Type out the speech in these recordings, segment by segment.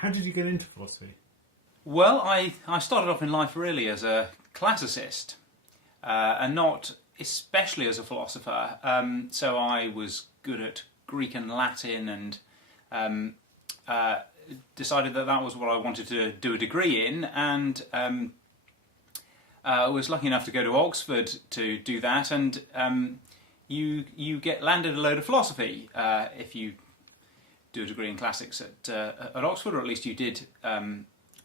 How did you get into philosophy? Well, I started off in life really as a classicist, and not especially as a philosopher. So I was good at Greek and Latin, and decided that that was what I wanted to do a degree in, and I was lucky enough to go to Oxford to do that, and you get landed a load of philosophy if you do a degree in classics at Oxford, or at least you did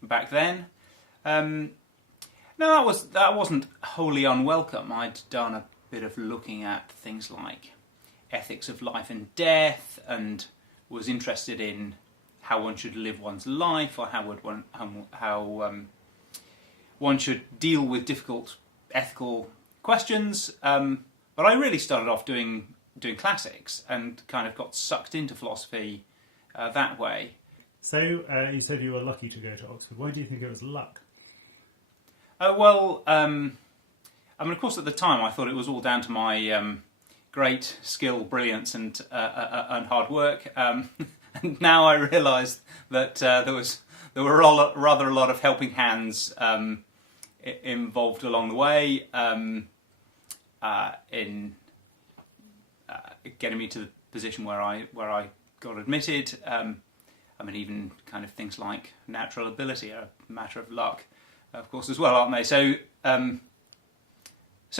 back then. No, that wasn't wholly unwelcome. I'd done a bit of looking at things like ethics of life and death, and was interested in how one should live one's life, or how one should deal with difficult ethical questions. But I really started off doing classics, and kind of got sucked into philosophy that way. So you said you were lucky to go to Oxford. Why do you think it was luck? Well, I mean, of course, at the time I thought it was all down to my great skill, brilliance, and hard work. And now I realise that there were rather a lot of helping hands involved along the way in getting me to the position where I got admitted. I mean, even kind of things like natural ability are a matter of luck, of course, as well, aren't they? So,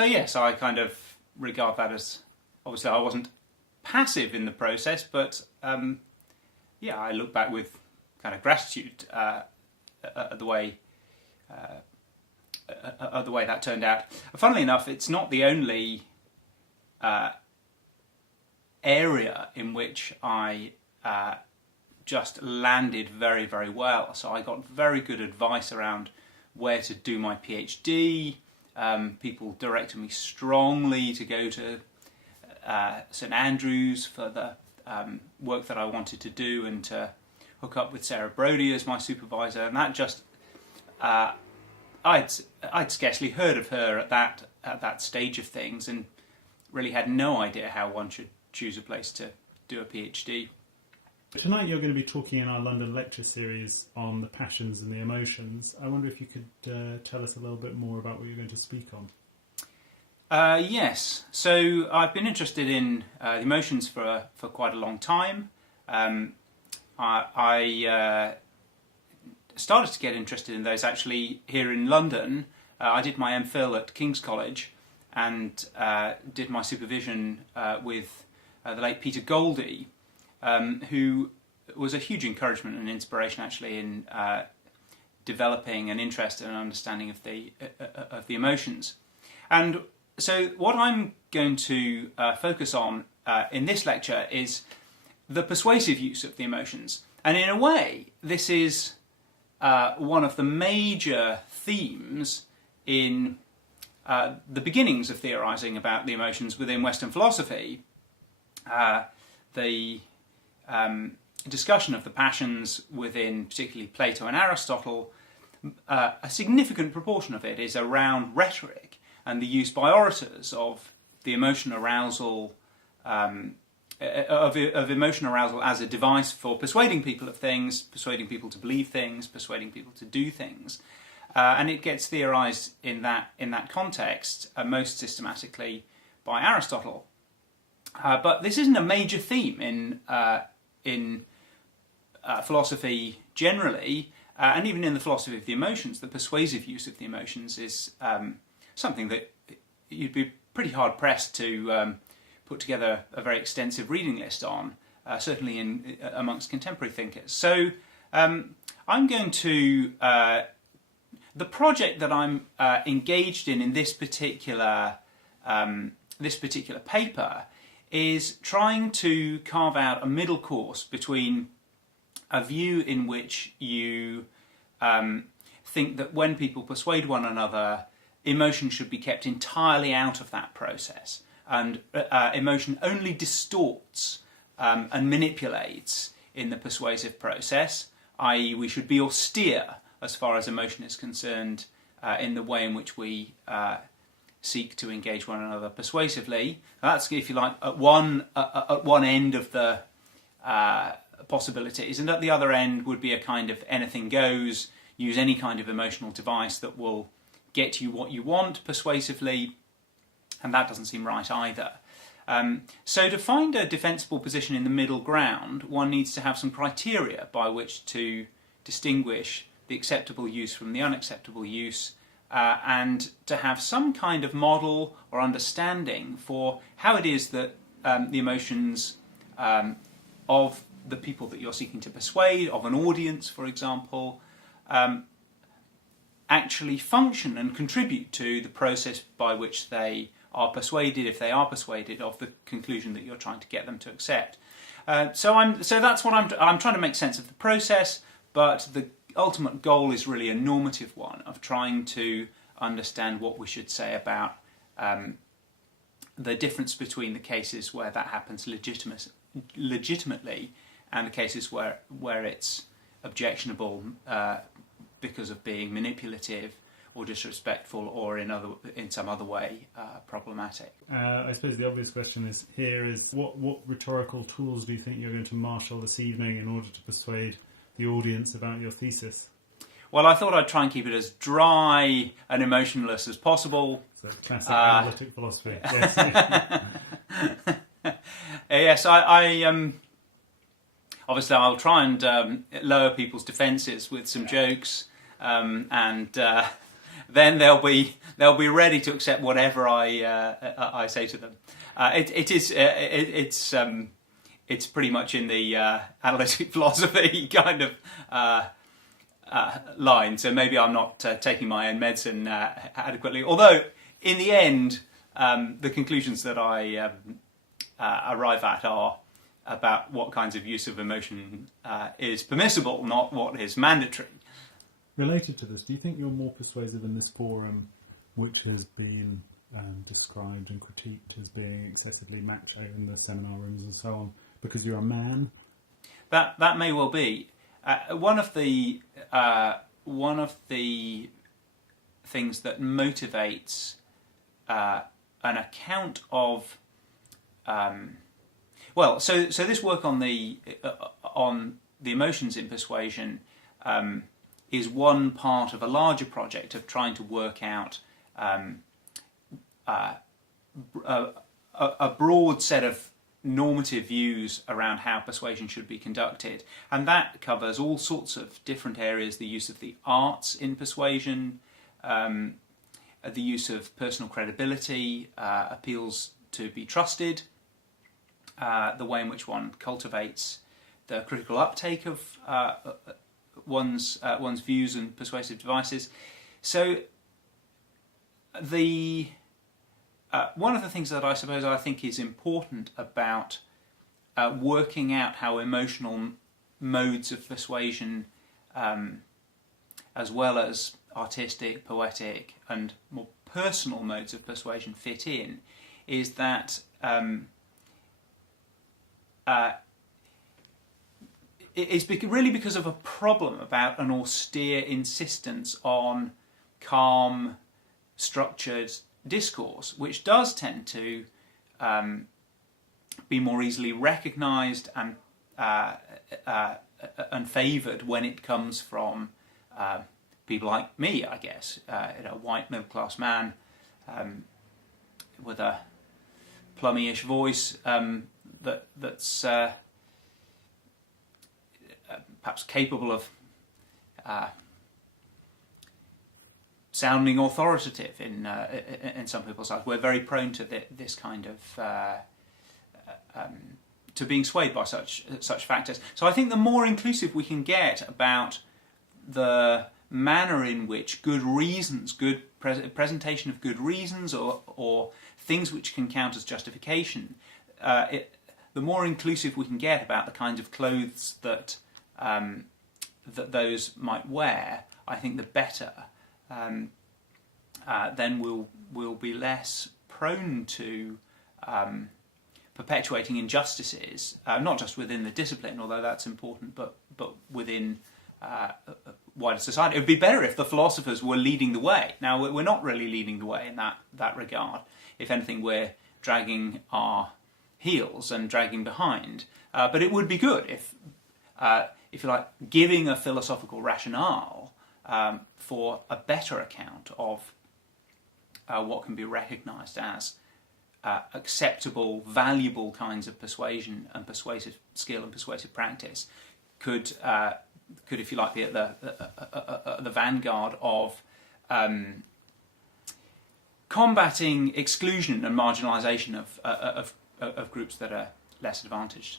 yes, I kind of regard that as, obviously I wasn't passive in the process, but yeah, I look back with kind of gratitude at the way that turned out. Funnily enough, it's not the only area in which I just landed very, very well. So I got very good advice around where to do my PhD. People directed me strongly to go to St Andrews for the work that I wanted to do, and to hook up with Sarah Brodie as my supervisor. And that just, I'd scarcely heard of her at that stage of things, and really had no idea how one should choose a place to do a PhD. Tonight you're going to be talking in our London lecture series on the passions and the emotions. I wonder if you could tell us a little bit more about what you're going to speak on. Yes, so I've been interested in the emotions for quite a long time. I started to get interested in those actually here in London. I did my MPhil at King's College, and did my supervision with the late Peter Goldie, who was a huge encouragement and inspiration actually in developing an interest and an understanding of the emotions. And so what I'm going to focus on in this lecture is the persuasive use of the emotions. And in a way, this is one of the major themes in the beginnings of theorising about the emotions within Western philosophy. The discussion of the passions within particularly Plato and Aristotle, a significant proportion of it is around rhetoric and the use by orators of the emotion arousal, of emotion arousal as a device for persuading people of things, persuading people to believe things, persuading people to do things. And it gets theorised in that context most systematically by Aristotle. But this isn't a major theme in philosophy generally, and even in the philosophy of the emotions. The persuasive use of the emotions is something that you'd be pretty hard pressed to put together a very extensive reading list on, certainly amongst contemporary thinkers. So I'm going to the project that I'm engaged in this particular paper is trying to carve out a middle course between a view in which you think that when people persuade one another, emotion should be kept entirely out of that process, and emotion only distorts and manipulates in the persuasive process, i.e. we should be austere as far as emotion is concerned in the way in which we seek to engage one another persuasively. That's, if you like, at one end of the possibilities, and at the other end would be a kind of anything goes, use any kind of emotional device that will get you what you want persuasively, and that doesn't seem right either. So to find a defensible position in the middle ground, one needs to have some criteria by which to distinguish the acceptable use from the unacceptable use, and to have some kind of model or understanding for how it is that the emotions of the people that you're seeking to persuade, of an audience, for example, actually function and contribute to the process by which they are persuaded, if they are persuaded, of the conclusion that you're trying to get them to accept. So that's what I'm trying to make sense of the process, but the ultimate goal is really a normative one of trying to understand what we should say about the difference between the cases where that happens legitimately and the cases where it's objectionable because of being manipulative or disrespectful or in some other way problematic. I suppose the obvious question is what rhetorical tools do you think you're going to marshal this evening in order to persuade the audience about your thesis? Well, I thought I'd try and keep it as dry and emotionless as possible. So classic analytic philosophy. Yes. Yes, I obviously I'll try and lower people's defences with some jokes, and then they'll be ready to accept whatever I say to them. It's pretty much in the analytic philosophy kind of line, so maybe I'm not taking my own medicine adequately. Although, in the end, the conclusions that I arrive at are about what kinds of use of emotion is permissible, not what is mandatory. Related to this, do you think you're more persuasive in this forum, which has been described and critiqued as being excessively macho in the seminar rooms and so on, because you're a man? That may well be. One of the things that motivates an account of so this work on the emotions in persuasion is one part of a larger project of trying to work out a broad set of normative views around how persuasion should be conducted, and that covers all sorts of different areas: the use of the arts in persuasion, the use of personal credibility, appeals to be trusted, the way in which one cultivates the critical uptake of one's views and persuasive devices. So the one of the things that I think is important about working out how emotional modes of persuasion, as well as artistic, poetic, and more personal modes of persuasion fit in, is that it's really because of a problem about an austere insistence on calm, structured discourse, which does tend to be more easily recognised and favoured when it comes from people like me, I guess, a white middle-class man with a plummy-ish voice that's perhaps capable of sounding authoritative in some people's eyes. We're very prone to this kind of to being swayed by such factors. So I think the more inclusive we can get about the manner in which good reasons, good presentation of good reasons, or things which can count as justification, the more inclusive we can get about the kinds of clothes that those might wear, I think the better. Then we'll be less prone to perpetuating injustices, not just within the discipline, although that's important, but within wider society. It would be better if the philosophers were leading the way. Now, we're not really leading the way in that regard. If anything, we're dragging our heels and dragging behind. But it would be good if if you like, giving a philosophical rationale for a better account of what can be recognised as acceptable, valuable kinds of persuasion and persuasive skill and persuasive practice could, if you like, be at the vanguard of combating exclusion and marginalisation of groups that are less advantaged.